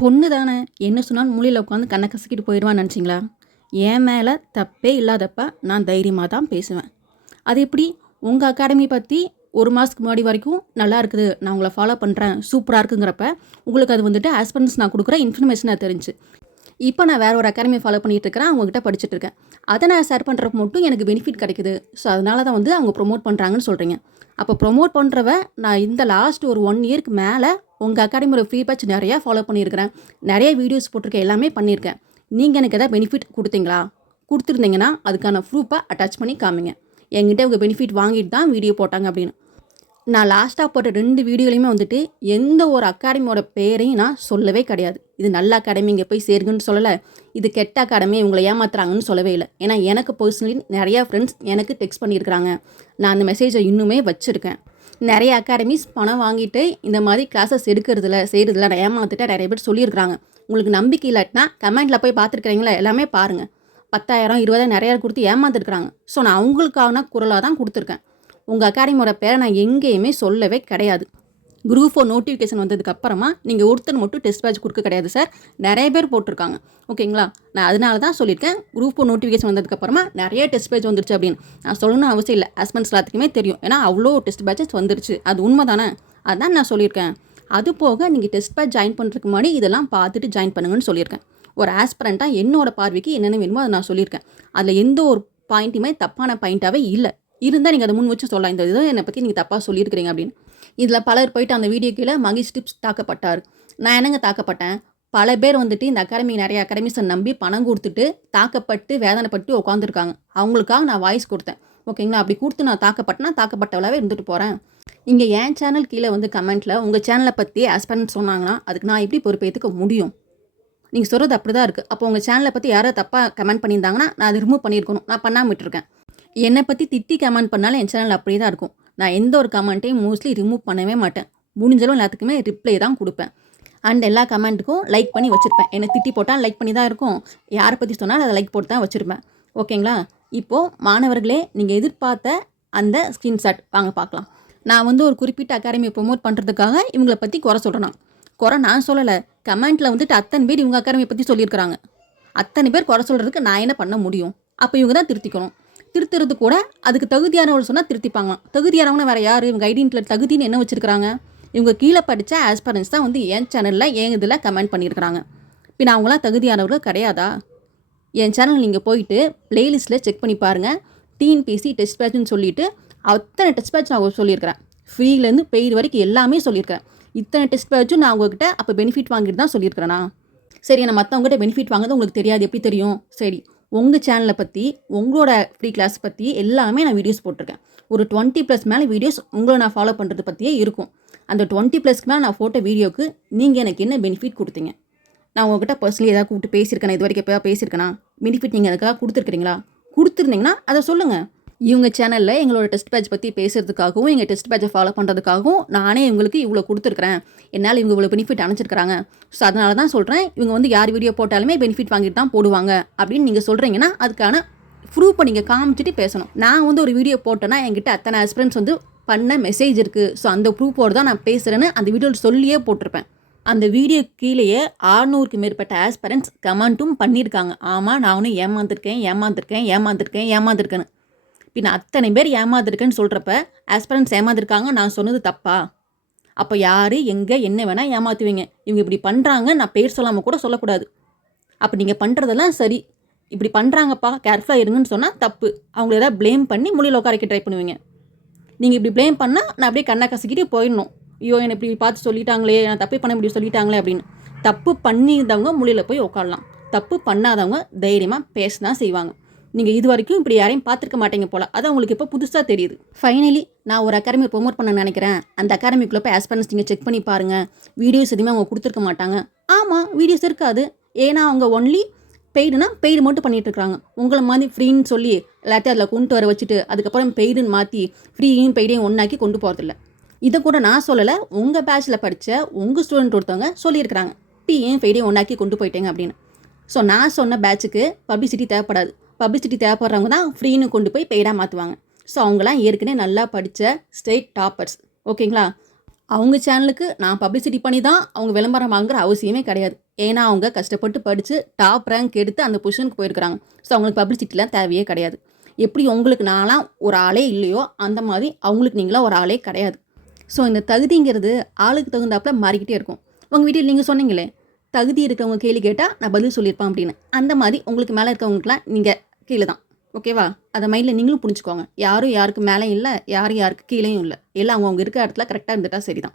பொண்ணு தானே என்ன சொன்னாலும் மூலையில் உட்காந்து கண்ணை கசக்கிட்டு போயிடுவான்னு நினச்சிங்களா? என் மேலே தப்பே இல்லாதப்ப நான் தைரியமாக தான் பேசுவேன். அது எப்படி உங்கள் அகாடமி பற்றி ஒரு மாதத்துக்கு முன்னாடி வரைக்கும் நல்லா இருக்குது, நான் உங்களை ஃபாலோ பண்ணுறேன், சூப்பராக இருக்குங்கிறப்ப உங்களுக்கு அது வந்துட்டு ஆஸ்பரன்ஸ் நான் கொடுக்குற இன்ஃபர்மேஷனாக தெரிஞ்சு. இப்போ நான் வேறு ஒரு அகாடமி ஃபாலோ பண்ணிகிட்டு இருக்கிறேன், அவங்ககிட்ட படிச்சுட்டு இருக்கேன். அதை நான் ஷேர் பண்ணுறப்ப மட்டும் எனக்கு பெனிஃபிட் கிடைக்குது. ஸோ அதனால தான் வந்து அவங்க ப்ரொமோட் பண்ணுறாங்கன்னு சொல்கிறீங்க. அப்போ ப்ரொமோட் பண்ணுறவ நான் இந்த லாஸ்ட் ஒரு 1 இயர்க்கு மேலே உங்கள் அகாடமியோட ஃப்ரீ பேட்ச் நிறையா ஃபாலோ பண்ணியிருக்கிறேன், நிறைய வீடியோஸ் போட்டிருக்கேன், எல்லாமே பண்ணியிருக்கேன். நீங்கள் எனக்கு எதாவது பெனிஃபிட் கொடுத்தீங்களா? கொடுத்துருந்தீங்கன்னா அதுக்கான ப்ரூஃபை அட்டாச் பண்ணி காமிங்க. என்கிட்ட உங்கள் பெனிஃபிட் வாங்கிட்டு தான் வீடியோ போட்டாங்க அப்படின்னு. நான் லாஸ்ட்டாக போட்ட 2 வீடியோலையுமே வந்துட்டு எந்த ஒரு அகாடமியோட பேரையும் நான் சொல்லவே கிடையாது. இது நல்ல அகாடமி, இங்கே போய் சேருங்கன்னு சொல்லலை. இது கெட்ட அகாடமி, இவங்களை ஏமாத்துறாங்கன்னு சொல்லவே இல்லை. ஏன்னா எனக்கு பர்சனலி நிறையா ஃப்ரெண்ட்ஸ் எனக்கு டெக்ஸ்ட் பண்ணியிருக்கிறாங்க. நான் அந்த மெசேஜை இன்னுமே வச்சுருக்கேன். நிறைய அகாடமிஸ் பணம் வாங்கிட்டு இந்த மாதிரி கிளாஸஸ் செய்கிறதுல நான் ஏமாற்றிட்டா நிறைய பேர் சொல்லியிருக்கிறாங்க. உங்களுக்கு நம்பிக்கை இல்லாட்டினா கமெண்ட்டில் போய் பார்த்துருக்குறீங்களா, எல்லாமே பாருங்கள். 10,000 20,000 நிறையா கொடுத்து ஏமாந்துருக்குறாங்க. ஸோ நான் அவங்களுக்கான குரலாக தான் கொடுத்துருக்கேன். உங்கள் அகாடமியோட பேரை நான் எங்கேயுமே சொல்லவே கிடையாது. குரூப் 4 நோட்டிஃபிகேஷன் வந்ததுக்கப்புறமா நீங்கள் ஒருத்தர் மட்டும் டெஸ்ட் பேட்ச் கொடுக்க கிடையாது சார், நிறைய பேர் போட்டிருக்காங்க. ஓகேங்களா? நான் அதனால தான் சொல்லியிருக்கேன், குரூப் 4 நோட்டிஃபிகேஷன் வந்ததுக்கப்புறமா நிறைய டெஸ்ட் பேட்ச் வந்துருச்சு அப்படின்னு. நான் சொல்லணும்னு அவசியம் இல்லை, ஆஸ்பரன்ட்ஸ் எல்லாத்துக்குமே தெரியும். ஏன்னா அவ்வளோ டெஸ்ட் பேட்சஸ் வந்துருச்சு, அது உண்மை தானே? அதான் நான் சொல்லியிருக்கேன். அது போக நீங்கள் டெஸ்ட் பேட்ச் ஜாயின் பண்ணுறதுக்கு முன்னாடி இதெல்லாம் பார்த்துட்டு ஜாயின் பண்ணுங்கன்னு சொல்லியிருக்கேன். ஒரு ஆஸ்பரண்ட்டாக என்னோட பார்வைக்கு என்னென்ன வேணுமோ அதை நான் சொல்லியிருக்கேன். அதில் எந்த ஒரு பாயிண்ட்டுமே தப்பான பாயிண்ட்டாகவே இல்லை. இருந்தால் நீங்கள் அதை முன் வச்சு சொல்லலாம், இந்த இதை என்னை பற்றி நீங்கள் தப்பாக சொல்லியிருக்கிறீங்க அப்படின்னு. இதில் பலர் போயிட்டு அந்த வீடியோ கீழே மகேஷ் டிப்ஸ் தாக்கப்பட்டார். நான் என்னங்க தாக்கப்பட்டேன்? பல பேர் வந்துட்டு இந்த அகாடமி நிறைய அகாடமிஸை நம்பி பணம் கொடுத்துட்டு தாக்கப்பட்டு வேதனைப்பட்டு உட்காந்துருக்காங்க. அவங்களுக்காக நான் வாய்ஸ் கொடுத்தேன். ஓகேங்களா? அப்படி கொடுத்து நான் தாக்கப்பட்டவளாகவே இருந்துட்டு போகிறேன். இங்கே என் சேனல் கீழே வந்து கமெண்ட்டில் உங்கள் சேனலை பற்றி ஆஸ்பரன்ட் சொன்னாங்கன்னா அதுக்கு நான் எப்படி பொறுப்பேற்றுக்க முடியும்? நீங்கள் சொல்கிறது அப்படி தான் இருக்குது. அப்போ உங்கள் சேனலை பற்றி யாரோ தப்பாக கமெண்ட் பண்ணியிருந்தாங்கன்னா நான் அதை ரிமூவ் பண்ணியிருக்கணும். நான் பண்ணாமல் விட்டுருக்கேன். என்னை பற்றி திட்டி கமெண்ட் பண்ணாலும் என் சேனல் அப்படியே தான் இருக்கும். நான் எந்த ஒரு கமெண்ட்டையும் மோஸ்ட்லி ரிமூவ் பண்ணவே மாட்டேன். முடிஞ்சளவு எல்லாத்துக்குமே ரிப்ளை தான் கொடுப்பேன். அண்ட் எல்லா கமெண்ட்டுக்கும் லைக் பண்ணி வச்சுருப்பேன். என்னை திட்டி போட்டால் லைக் பண்ணி தான் இருக்கும், யாரை பற்றி சொன்னாலும் அதை லைக் போட்டு தான் வச்சுருப்பேன். ஓகேங்களா? இப்போது மாணவர்களே, நீங்கள் எதிர்பார்த்த அந்த ஸ்க்ரீன்ஷாட் வாங்க பார்க்கலாம். நான் வந்து ஒரு குறிப்பிட்ட அகாடமியை ப்ரொமோட் பண்ணுறதுக்காக இவங்களை பற்றி குறை சொல்கிறேன். குறை நான் சொல்லலை, கமெண்ட்டில் வந்துட்டு அத்தனை பேர் இவங்க அகாடமியை பற்றி சொல்லியிருக்கிறாங்க. அத்தனை பேர் குறை சொல்கிறதுக்கு நான் என்ன பண்ண முடியும்? அப்போ இவங்க தான் திருத்திக்கணும். திருத்துறது கூட அதுக்கு தகுதியானவர் சொன்னால் திருத்திப்பாங்களாம். தகுதியானவங்க வேறு யார்? இவங்க ஐடென்டிட்டியில் தகுதின்னு என்ன வச்சுருக்கிறாங்க? இவங்க கீழே படித்த ஆஸ்பரன்ஸ் தான் வந்து என் சேனலில் என் இதில் கமெண்ட் பண்ணியிருக்கிறாங்க. இப்போ நான் அவங்களாம் தகுதியானவர்கள் கிடையாதா? என் சேனல் நீங்கள் போயிட்டு ப்ளேலிஸ்ட்டில் செக் பண்ணி பாருங்கள். டிஎன்பிஎஸ்சி டெஸ்ட் பேட்ச்னு சொல்லிவிட்டு அத்தனை டெஸ்ட் பேட்ச் நான் சொல்லியிருக்கிறேன். ஃப்ரீலேருந்து பெய்டு வரைக்கும் எல்லாமே சொல்லியிருக்கிறேன். இத்தனை டெஸ்ட் பேட்சும் நான் உங்ககிட்ட அப்போ பெனிஃபிட் வாங்கிட்டு தான் சொல்லியிருக்கிறேனா? சரி, நான் மற்றவங்ககிட்ட பெனிஃபிட் வாங்குறது உங்களுக்கு தெரியாது, எப்படி தெரியும்? சரி, உங்கள் சேனலை பற்றி உங்களோட ஃப்ரீ கிளாஸ் பற்றி எல்லாமே நான் வீடியோஸ் போட்டிருக்கேன். ஒரு 20+ மேலே வீடியோஸ் உங்களை நான் ஃபாலோ பண்ணுறது பற்றியே இருக்கும். அந்த 20+க்கு மேலே நான் போட்ட வீடியோவுக்கு நீங்கள் எனக்கு என்ன பெனிஃபிட் கொடுத்தீங்க? நான் உங்கள்கிட்ட பர்சனலி ஏதாவது கூப்பிட்டு பேசியிருக்கேன், இது வரைக்கும் எப்போ பேசியிருக்கேனா? பெனிஃபிட் நீங்கள் அதுக்காக கொடுத்துருக்கிறீங்களா? கொடுத்துருந்தீங்கன்னா அதை சொல்லுங்கள். இவங்க சேனலில் எங்களோட டெஸ்ட் பேட்ச் பற்றி பேசுகிறதுக்காகவும் எங்கள் டெஸ்ட் பேட்சை ஃபாலோ பண்ணுறதுக்காகவும் நானே இவங்களுக்கு இவ்வளோ கொடுத்துருக்குறேன், என்னால் இவங்க இவ்வளோ பெனிஃபிட் அனுப்பிச்சிருக்கிறாங்க. ஸோ அதனால தான் சொல்கிறேன், இவங்க வந்து யார் வீடியோ போட்டாலுமே பெனிஃபிட் வாங்கிட்டு தான் போடுவாங்க அப்படின்னு நீங்கள் சொல்கிறீங்கன்னா அதுக்கான ப்ரூஃபை நீங்கள் காமிச்சிட்டு பேசணும். நான் வந்து ஒரு வீடியோ போட்டேன்னா என்கிட்ட அத்தனை ஆஸ்பிரன்ட்ஸ் வந்து பண்ண மெசேஜ் இருக்குது, ஸோ அந்த ப்ரூஃபோடு தான் நான் பேசுகிறேன்னு அந்த வீடியோவில் சொல்லியே போட்டிருப்பேன். அந்த வீடியோ கீழேயே 600க்கு மேற்பட்ட ஆஸ்பிரன்ட்ஸ் கமெண்ட்டும் பண்ணியிருக்காங்க. ஆமாம், நான் ஒன்றும் ஏமாந்துருக்கேன்னு. பின்ன அத்தனை பேர் ஏமாந்துருக்கேன்னு சொல்கிறப்ப ஆஸ்பிரன்ட்ஸ் ஏமாந்துருக்காங்க நான் சொன்னது தப்பா? அப்போ யார் எங்கே என்ன வேணால் ஏமாற்றுவீங்க. இவங்க இப்படி பண்ணுறாங்க, நான் பேர் சொல்லாமல் கூட சொல்லக்கூடாது. அப்போ நீங்கள் பண்ணுறதெல்லாம் சரி, இப்படி பண்ணுறாங்கப்பா கேர்ஃபுல்லாக இருங்கன்னு சொன்னால் தப்பு. அவங்கள ஏதாவது ப்ளேம் பண்ணி மொழியில் உட்காரைக்க ட்ரை பண்ணுவீங்க. நீங்கள் இப்படி ப்ளேம் பண்ணால் நான் அப்படியே கண்ணை கசக்கிட்டு போயிடணும். ஐயோ, என்னை இப்படி பார்த்து சொல்லிட்டாங்களே, நான் தப்பு பண்ண இப்படி சொல்லிட்டாங்களே அப்படின்னு. தப்பு பண்ணியிருந்தவங்க மொழியில் போய் உட்காரலாம், தப்பு பண்ணாதவங்க தைரியமாக பேச தான் செய்வாங்க. நீங்கள் இது வரைக்கும் இப்படி யாரையும் பார்த்துருக்க மாட்டீங்க போல், அது உங்களுக்கு இப்போ புதுசாக தெரியுது. ஃபைனலி நான் ஒரு அகாடமி ப்ரொமோட் பண்ண நினைக்கிறேன். அந்த அகாடமிக்குள்ளே போய் ஆஸ்பரன்ஸ் நீங்கள் செக் பண்ணி பாருங்கள். வீடியோஸ் எதுவுமே அவங்க கொடுத்துருக்க மாட்டாங்க. ஆமாம், வீடியோஸ் இருக்காது. ஏன்னா அவங்க ஒன்லி பெய்டு மட்டும் பண்ணிகிட்டு இருக்காங்க. உங்களை மாதிரி ஃப்ரீன்னு சொல்லி எல்லாத்தையும் அதில் கொண்டு வர வச்சுட்டு அதுக்கப்புறம் பெய்டுன்னு மாற்றி ஃப்ரீயும் பெய்டையும் ஒன்றாக்கி கொண்டு போகிறதில்ல. இதை கூட நான் சொல்லலை, உங்கள் பேட்சில் படித்த உங்கள் ஸ்டூடெண்ட் ஒருத்தவங்க சொல்லியிருக்கிறாங்க, ஃப்ரீயும் பெய்டையும் ஒன்றாக்கி கொண்டு போயிட்டேங்க அப்படின்னு. ஸோ நான் சொன்ன பேட்சுக்கு பப்ளிசிட்டி தேவைப்படாது. பப்ளிசிட்டி தேவைப்படுறவங்க தான் ஃப்ரீன்னு கொண்டு போய் பெய்டாக மாற்றுவாங்க. ஸோ அவங்களாம் ஏற்கனவே நல்லா படித்த ஸ்டேட் டாப்பர்ஸ். ஓகேங்களா? அவங்க சேனலுக்கு நான் பப்ளிசிட்டி பண்ணி தான் அவங்க விளம்பரம் வாங்குற அவசியமே கிடையாது. ஏன்னா, அவங்க கஷ்டப்பட்டு படித்து டாப் ரேங்க் எடுத்து அந்த பொசிஷனுக்கு போயிருக்கிறாங்க. ஸோ, அவங்களுக்கு பப்ளிசிட்டிலாம் தேவையே கிடையாது. எப்படி உங்களுக்கு நான்லாம் ஒரு ஆளே இல்லையோ, அந்த மாதிரி அவங்களுக்கு நீங்களாம் ஒரு ஆளே கிடையாது. ஸோ, இந்த தகுதிங்கிறது ஆளுக்கு தகுந்தாப்புல மாறிக்கிட்டே இருக்கும். உங்கள் வீட்டில் நீங்கள் சொன்னீங்களே, தகுதி இருக்கிறவங்க கேள்வி கேட்டால் நான் பதில் சொல்லியிருப்பேன் அப்படின்னு. அந்த மாதிரி உங்களுக்கு மேலே இருக்கவங்களுக்குலாம் நீங்கள் கீழே தான். ஓகேவா? அதை மைண்டில் நீங்களும் புரிஞ்சுக்கோங்க. யாரும் யாருக்கு மேலே இல்லை, யாரும் யாருக்கு கீழேயும் இல்லை. எல்லாம் அவங்கவுங்க இருக்கிற இடத்துல கரெக்டாக இருந்துட்டா சரிதான்.